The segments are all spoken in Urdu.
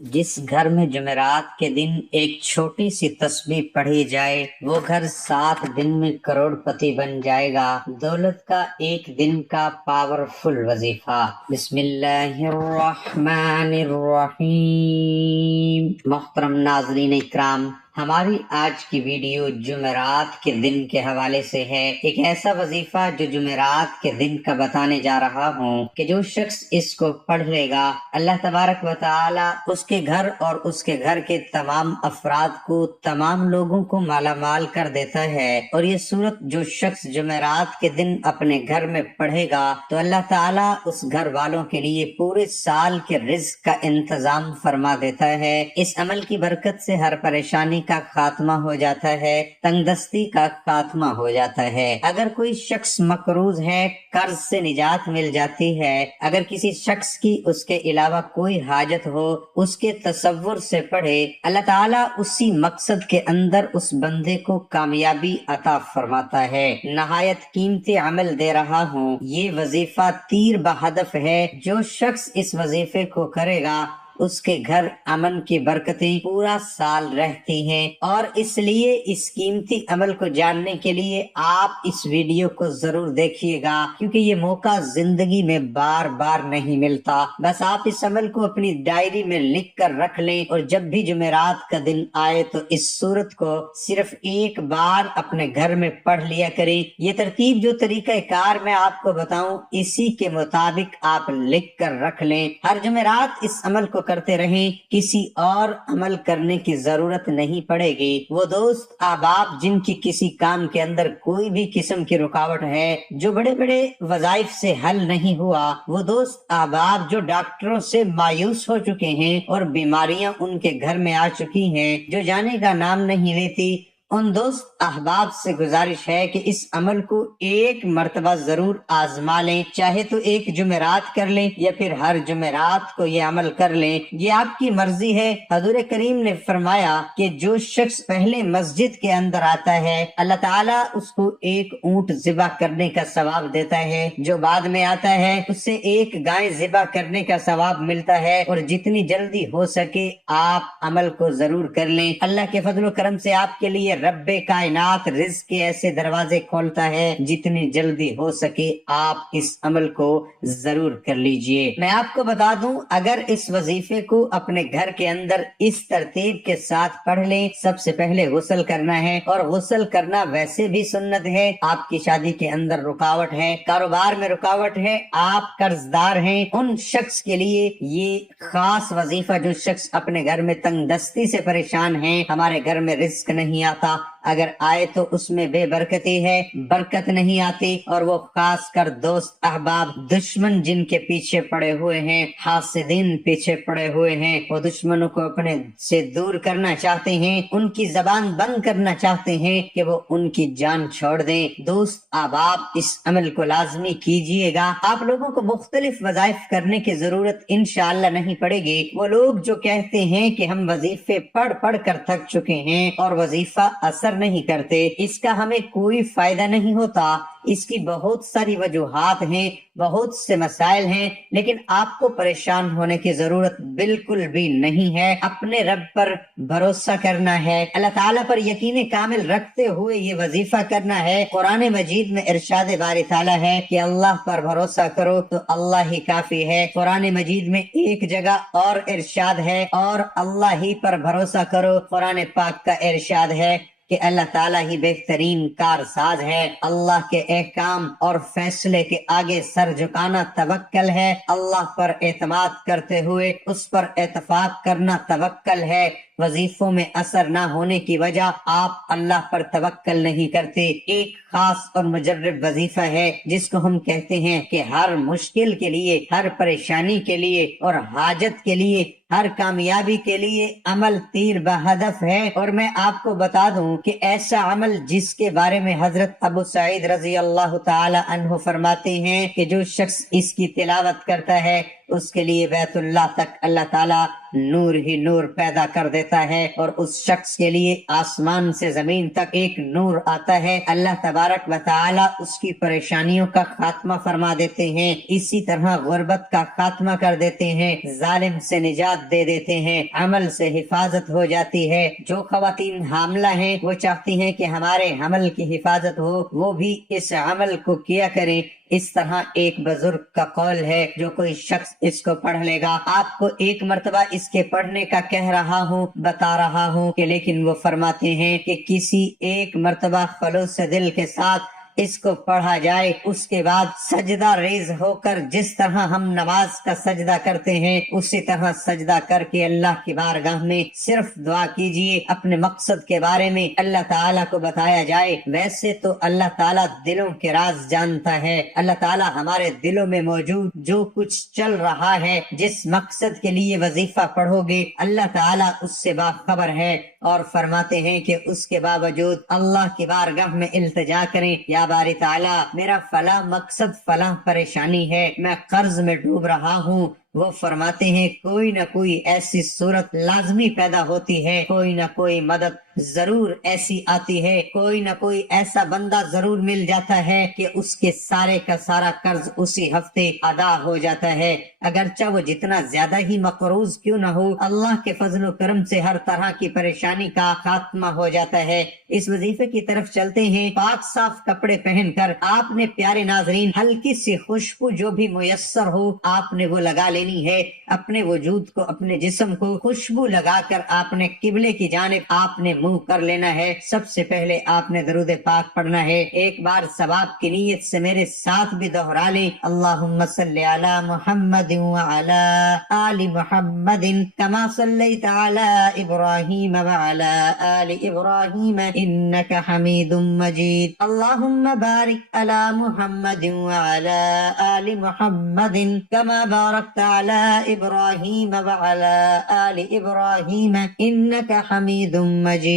جس گھر میں جمعرات کے دن ایک چھوٹی سی تسبیح پڑھی جائے وہ گھر 7 دن میں کروڑ پتی بن جائے گا۔ دولت کا ایک دن کا پاورفل وظیفہ۔ بسم اللہ الرحمن الرحیم۔ محترم ناظرین اکرام، ہماری آج کی ویڈیو جمعرات کے دن کے حوالے سے ہے۔ ایک ایسا وظیفہ جو جمعرات کے دن کا بتانے جا رہا ہوں کہ جو شخص اس کو پڑھ لے گا اللہ تبارک و تعالی اس کے گھر اور اس کے گھر کے تمام افراد کو، تمام لوگوں کو مالا مال کر دیتا ہے۔ اور یہ سورت جو شخص جمعرات کے دن اپنے گھر میں پڑھے گا تو اللہ تعالیٰ اس گھر والوں کے لیے پورے سال کے رزق کا انتظام فرما دیتا ہے۔ اس عمل کی برکت سے ہر پریشانی کا خاتمہ ہو جاتا ہے، تنگ دستی کا خاتمہ ہو جاتا ہے۔ اگر کوئی شخص مقروض ہے، قرض سے نجات مل جاتی ہے۔ اگر کسی شخص کی اس کے علاوہ کوئی حاجت ہو، اس کے تصور سے پڑھے، اللہ تعالیٰ اسی مقصد کے اندر اس بندے کو کامیابی عطا فرماتا ہے۔ نہایت قیمتی عمل دے رہا ہوں، یہ وظیفہ تیر بہدف ہے۔ جو شخص اس وظیفے کو کرے گا اس کے گھر امن کی برکتیں پورا سال رہتی ہیں۔ اور اس لیے اس قیمتی عمل کو جاننے کے لیے آپ اس ویڈیو کو ضرور دیکھیے گا، کیونکہ یہ موقع زندگی میں بار بار نہیں ملتا۔ بس آپ اس عمل کو اپنی ڈائری میں لکھ کر رکھ لیں اور جب بھی جمعرات کا دن آئے تو اس سورت کو صرف ایک بار اپنے گھر میں پڑھ لیا کریں۔ یہ ترتیب جو طریقہ کار میں آپ کو بتاؤں اسی کے مطابق آپ لکھ کر رکھ لیں۔ ہر جمعرات اس عمل کو کرتے رہیں، کسی اور عمل کرنے کی ضرورت نہیں پڑے گی۔ وہ دوست احباب جن کی کسی کام کے اندر کوئی بھی قسم کی رکاوٹ ہے، جو بڑے بڑے وظائف سے حل نہیں ہوا، وہ دوست احباب جو ڈاکٹروں سے مایوس ہو چکے ہیں اور بیماریاں ان کے گھر میں آ چکی ہیں، جو جانے کا نام نہیں لیتی، ان دوست احباب سے گزارش ہے کہ اس عمل کو ایک مرتبہ ضرور آزما لیں، چاہے تو ایک جمعرات کر لیں یا پھر ہر جمعرات کو یہ عمل کر لیں، یہ آپ کی مرضی ہے۔ حضور کریم نے فرمایا کہ جو شخص پہلے مسجد کے اندر آتا ہے اللہ تعالیٰ اس کو ایک اونٹ ذبح کرنے کا ثواب دیتا ہے، جو بعد میں آتا ہے اس سے ایک گائے ذبح کرنے کا ثواب ملتا ہے۔ اور جتنی جلدی ہو سکے آپ عمل کو ضرور کر لیں۔ اللہ کے فضل و کرم سے آپ کے لیے رب کائنات رزق کے ایسے دروازے کھولتا ہے، جتنی جلدی ہو سکے آپ اس عمل کو ضرور کر لیجئے۔ میں آپ کو بتا دوں، اگر اس وظیفے کو اپنے گھر کے اندر اس ترتیب کے ساتھ پڑھ لیں، سب سے پہلے غسل کرنا ہے، اور غسل کرنا ویسے بھی سنت ہے۔ آپ کی شادی کے اندر رکاوٹ ہے، کاروبار میں رکاوٹ ہے، آپ قرض دار ہیں، ان شخص کے لیے یہ خاص وظیفہ، جو شخص اپنے گھر میں تنگ دستی سے پریشان ہیں، ہمارے گھر میں رزق نہیں آتا، اگر آئے تو اس میں بے برکتی ہے، برکت نہیں آتی، اور وہ خاص کر دوست احباب دشمن جن کے پیچھے پڑے ہوئے ہیں، حاسدین پیچھے پڑے ہوئے ہیں، وہ دشمنوں کو اپنے سے دور کرنا چاہتے ہیں، ان کی زبان بند کرنا چاہتے ہیں کہ وہ ان کی جان چھوڑ دیں۔ دوست احباب اس عمل کو لازمی کیجئے گا۔ آپ لوگوں کو مختلف وظائف کرنے کی ضرورت انشاءاللہ نہیں پڑے گی۔ وہ لوگ جو کہتے ہیں کہ ہم وظیفے پڑھ پڑھ کر تھک چکے ہیں اور وظیفہ اثر نہیں کرتے، اس کا ہمیں کوئی فائدہ نہیں ہوتا، اس کی بہت ساری وجوہات ہیں، بہت سے مسائل ہیں، لیکن آپ کو پریشان ہونے کی ضرورت بالکل بھی نہیں ہے۔ اپنے رب پر بھروسہ کرنا ہے، اللہ تعالیٰ پر یقین کامل رکھتے ہوئے یہ وظیفہ کرنا ہے۔ قرآن مجید میں ارشاد باری تعالیٰ ہے کہ اللہ پر بھروسہ کرو تو اللہ ہی کافی ہے۔ قرآن مجید میں ایک جگہ اور ارشاد ہے اور اللہ ہی پر بھروسہ کرو۔ قرآن پاک کا ارشاد ہے کہ اللہ تعالیٰ ہی بہترین کارساز ہے۔ اللہ کے احکام اور فیصلے کے آگے سر جھکانا توکل ہے۔ اللہ پر اعتماد کرتے ہوئے اس پر اتفاق کرنا توکل ہے۔ وظیفوں میں اثر نہ ہونے کی وجہ آپ اللہ پر توکل نہیں کرتے۔ ایک خاص اور مجرب وظیفہ ہے جس کو ہم کہتے ہیں کہ ہر مشکل کے لیے، ہر پریشانی کے لیے اور حاجت کے لیے، ہر کامیابی کے لیے عمل تیر بہدف ہے۔ اور میں آپ کو بتا دوں کہ ایسا عمل جس کے بارے میں حضرت ابو سعید رضی اللہ تعالی عنہ فرماتے ہیں کہ جو شخص اس کی تلاوت کرتا ہے اس کے لیے بیت اللہ تک اللہ تعالیٰ نور ہی نور پیدا کر دیتا ہے، اور اس شخص کے لیے آسمان سے زمین تک ایک نور آتا ہے۔ اللہ تبارک و تعالی اس کی پریشانیوں کا خاتمہ فرما دیتے ہیں، اسی طرح غربت کا خاتمہ کر دیتے ہیں، ظالم سے نجات دے دیتے ہیں، عمل سے حفاظت ہو جاتی ہے۔ جو خواتین حاملہ ہیں وہ چاہتی ہیں کہ ہمارے حمل کی حفاظت ہو، وہ بھی اس عمل کو کیا کریں۔ اس طرح ایک بزرگ کا قول ہے، جو کوئی شخص اس کو پڑھ لے گا، آپ کو ایک مرتبہ اس کے پڑھنے کا کہہ رہا ہوں، بتا رہا ہوں کہ لیکن وہ فرماتے ہیں کہ کسی ایک مرتبہ خلوص دل کے ساتھ اس کو پڑھا جائے، اس کے بعد سجدہ ریز ہو کر جس طرح ہم نماز کا سجدہ کرتے ہیں اسی طرح سجدہ کر کے اللہ کی بارگاہ میں صرف دعا کیجئے، اپنے مقصد کے بارے میں اللہ تعالیٰ کو بتایا جائے۔ ویسے تو اللہ تعالیٰ دلوں کے راز جانتا ہے، اللہ تعالیٰ ہمارے دلوں میں موجود جو کچھ چل رہا ہے، جس مقصد کے لیے وظیفہ پڑھو گے اللہ تعالیٰ اس سے باخبر ہے، اور فرماتے ہیں کہ اس کے باوجود اللہ کی بارگاہ میں التجا کریں، یا باری تعالیٰ میرا فلاں مقصد فلاں پریشانی ہے، میں قرض میں ڈوب رہا ہوں۔ وہ فرماتے ہیں کوئی نہ کوئی ایسی صورت لازمی پیدا ہوتی ہے، کوئی نہ کوئی مدد ضرور ایسی آتی ہے، کوئی نہ کوئی ایسا بندہ ضرور مل جاتا ہے کہ اس کے سارے کا سارا قرض اسی ہفتے ادا ہو جاتا ہے، اگرچہ وہ جتنا زیادہ ہی مقروض کیوں نہ ہو، اللہ کے فضل و کرم سے ہر طرح کی پریشانی کا خاتمہ ہو جاتا ہے۔ اس وظیفے کی طرف چلتے ہیں۔ پاک صاف کپڑے پہن کر آپ نے پیارے ناظرین ہلکی سی خوشبو جو بھی میسر ہو آپ نے وہ لگا لینی ہے، اپنے وجود کو، اپنے جسم کو خوشبو لگا کر آپ نے قبلے کی جانب آپ نے منہ کر لینا ہے۔ سب سے پہلے آپ نے درود پاک پڑھنا ہے، ایک بار ثواب کی نیت سے میرے ساتھ بھی دہرا لیں، اللہم صلی علی محمد وعلی آل محمد کما صلیت علی ابراہیم وعلی آل ابراہیم انک حمید مجید، اللہم بارک علی محمد وعلی آل محمد کما بارکت علی ابراہیم وعلی آل ابراہیم انک حمید مجید۔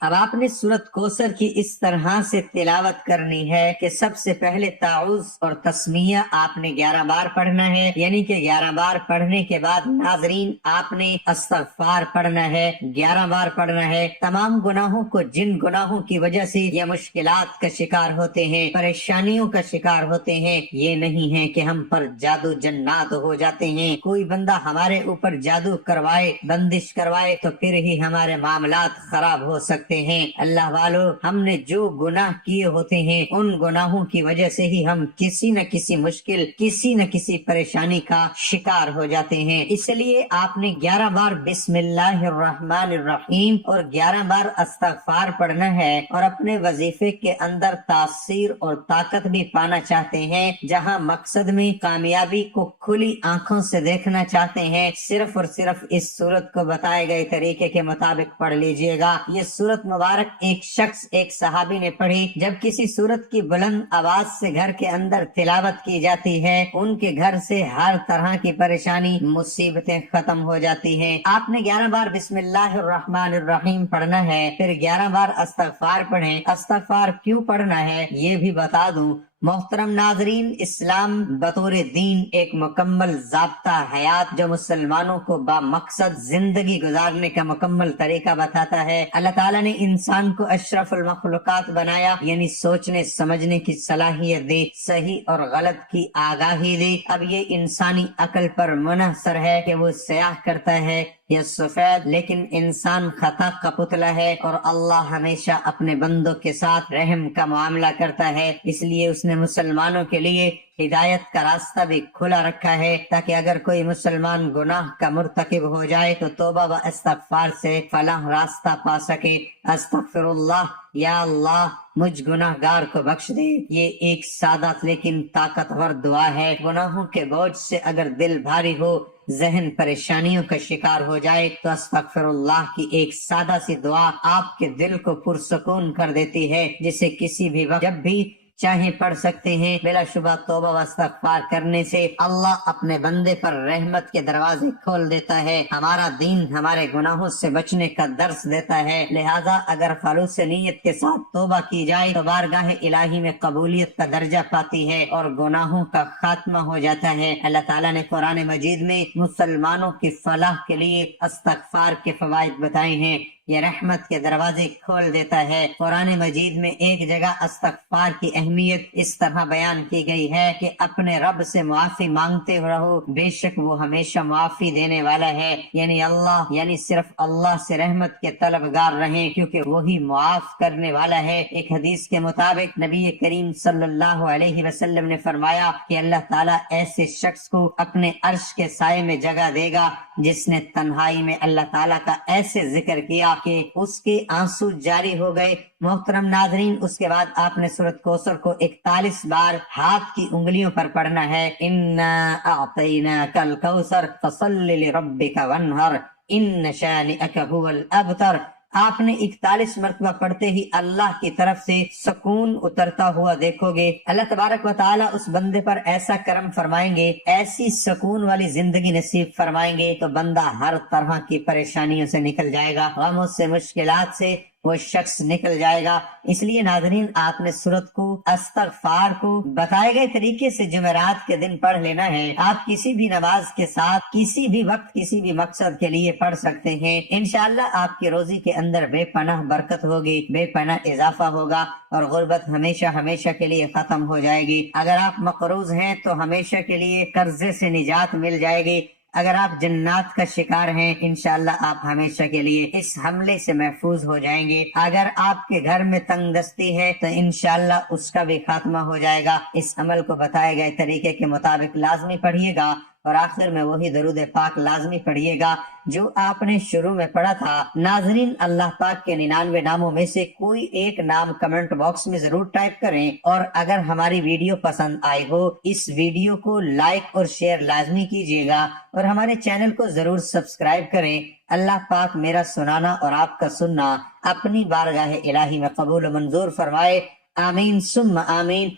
اب آپ نے سورۃ کوثر کی اس طرح سے تلاوت کرنی ہے کہ سب سے پہلے تعوذ اور تسمیہ آپ نے 11 بار پڑھنا ہے، یعنی کہ 11 بار پڑھنے کے بعد ناظرین آپ نے استغفار پڑھنا ہے، 11 بار پڑھنا ہے۔ تمام گناہوں کو، جن گناہوں کی وجہ سے یہ مشکلات کا شکار ہوتے ہیں، پریشانیوں کا شکار ہوتے ہیں، یہ نہیں ہے کہ ہم پر جادو جنات ہو جاتے ہیں، کوئی بندہ ہمارے اوپر جادو کروائے، بندش کروائے تو پھر ہی ہمارے معاملات خراب ہو سکتے ہیں۔ اللہ والو، ہم نے جو گناہ کیے ہوتے ہیں ان گناہوں کی وجہ سے ہی ہم کسی نہ کسی مشکل، کسی نہ کسی پریشانی کا شکار ہو جاتے ہیں۔ اس لیے آپ نے 11 بار بسم اللہ الرحمن الرحیم اور 11 بار استغفار پڑھنا ہے، اور اپنے وظیفے کے اندر تاثیر اور طاقت بھی پانا چاہتے ہیں، جہاں مقصد میں کامیابی کو کھلی آنکھوں سے دیکھنا چاہتے ہیں، صرف اور صرف اس سورت کو بتائے گئے طریقے کے مطابق پڑھ لیجئے گا۔ یہ سورت مبارک ایک شخص، ایک صحابی نے پڑھی۔ جب کسی سورت کی بلند آواز سے گھر کے اندر تلاوت کی جاتی ہے، ان کے گھر سے ہر طرح کی پریشانی، مصیبتیں ختم ہو جاتی ہیں۔ آپ نے 11 بار بسم اللہ الرحمن الرحیم پڑھنا ہے، پھر 11 بار استغفار پڑھیں۔ استغفار کیوں پڑھنا ہے یہ بھی بتا دوں۔ محترم ناظرین، اسلام بطور دین ایک مکمل ضابطہ حیات جو مسلمانوں کو با مقصد زندگی گزارنے کا مکمل طریقہ بتاتا ہے۔ اللہ تعالیٰ نے انسان کو اشرف المخلوقات بنایا، یعنی سوچنے سمجھنے کی صلاحیت دے، صحیح اور غلط کی آگاہی دے۔ اب یہ انسانی عقل پر منحصر ہے کہ وہ سیاہ کرتا ہے یا سفید، لیکن انسان خطا کا پتلا ہے، اور اللہ ہمیشہ اپنے بندوں کے ساتھ رحم کا معاملہ کرتا ہے، اس لیے اس نے مسلمانوں کے لیے ہدایت کا راستہ بھی کھلا رکھا ہے، تاکہ اگر کوئی مسلمان گناہ کا مرتکب ہو جائے تو توبہ و استغفار سے فلاح راستہ پا سکے۔ استغفر اللہ، یا اللہ مجھ گناہ گار کو بخش دے، یہ ایک سادہ لیکن طاقتور دعا ہے۔ گناہوں کے بوجھ سے اگر دل بھاری ہو، ذہن پریشانیوں کا شکار ہو جائے تو استغفر اللہ کی ایک سادہ سی دعا آپ کے دل کو پرسکون کر دیتی ہے، جسے کسی بھی وقت جب بھی چاہیں پڑھ سکتے ہیں۔ بلا شبہ توبہ و استغفار کرنے سے اللہ اپنے بندے پر رحمت کے دروازے کھول دیتا ہے۔ ہمارا دین ہمارے گناہوں سے بچنے کا درس دیتا ہے، لہذا اگر خالص نیت کے ساتھ توبہ کی جائے تو بارگاہ الہی میں قبولیت کا درجہ پاتی ہے اور گناہوں کا خاتمہ ہو جاتا ہے۔ اللہ تعالیٰ نے قرآن مجید میں مسلمانوں کی فلاح کے لیے استغفار کے فوائد بتائے ہیں۔ یہ رحمت کے دروازے کھول دیتا ہے۔ قرآن مجید میں ایک جگہ استغفار کی اہمیت اس طرح بیان کی گئی ہے کہ اپنے رب سے معافی مانگتے رہو، بے شک وہ ہمیشہ معافی دینے والا ہے۔ یعنی صرف اللہ سے رحمت کے طلبگار رہیں، کیونکہ وہی معاف کرنے والا ہے۔ ایک حدیث کے مطابق نبی کریم صلی اللہ علیہ وسلم نے فرمایا کہ اللہ تعالیٰ ایسے شخص کو اپنے عرش کے سائے میں جگہ دے گا جس نے تنہائی میں اللہ تعالیٰ کا ایسے ذکر کیا کہ اس کے آنسو جاری ہو گئے۔ محترم ناظرین، اس کے بعد آپ نے سورۃ کوثر کو 41 بار ہاتھ کی انگلیوں پر پڑھنا ہے۔ اِنَّا أَعْطَيْنَاكَ الْكَوْثَرَ فَصَلِّ لِرَبِّكَ وَانْحَرْ إِنَّ شَانِئَكَ هُوَ الْأَبْتَرُ۔ آپ نے 41 مرتبہ پڑھتے ہی اللہ کی طرف سے سکون اترتا ہوا دیکھو گے۔ اللہ تبارک و تعالیٰ اس بندے پر ایسا کرم فرمائیں گے، ایسی سکون والی زندگی نصیب فرمائیں گے تو بندہ ہر طرح کی پریشانیوں سے نکل جائے گا، غموں سے، مشکلات سے وہ شخص نکل جائے گا۔ اس لیے ناظرین، آپ نے سورت کو، استغفار کو بتائے گئے طریقے سے جمعرات کے دن پڑھ لینا ہے۔ آپ کسی بھی نماز کے ساتھ، کسی بھی وقت، کسی بھی مقصد کے لیے پڑھ سکتے ہیں۔ انشاءاللہ آپ کی روزی کے اندر بے پناہ برکت ہوگی، بے پناہ اضافہ ہوگا اور غربت ہمیشہ ہمیشہ کے لیے ختم ہو جائے گی۔ اگر آپ مقروض ہیں تو ہمیشہ کے لیے قرضے سے نجات مل جائے گی۔ اگر آپ جنات کا شکار ہیں، انشاءاللہ آپ ہمیشہ کے لیے اس حملے سے محفوظ ہو جائیں گے۔ اگر آپ کے گھر میں تنگ دستی ہے تو انشاءاللہ اس کا بھی خاتمہ ہو جائے گا۔ اس عمل کو بتائے گئے طریقے کے مطابق لازمی پڑھیے گا اور آخر میں وہی درود پاک لازمی پڑھیے گا جو آپ نے شروع میں پڑھا تھا۔ ناظرین، اللہ پاک کے 99 ناموں میں سے کوئی ایک نام کمنٹ باکس میں ضرور ٹائپ کریں، اور اگر ہماری ویڈیو پسند آئی ہو، اس ویڈیو کو لائک اور شیئر لازمی کیجیے گا اور ہمارے چینل کو ضرور سبسکرائب کریں۔ اللہ پاک میرا سنانا اور آپ کا سننا اپنی بارگاہ الہی میں قبول و منظور فرمائے۔ آمین ثم آمین۔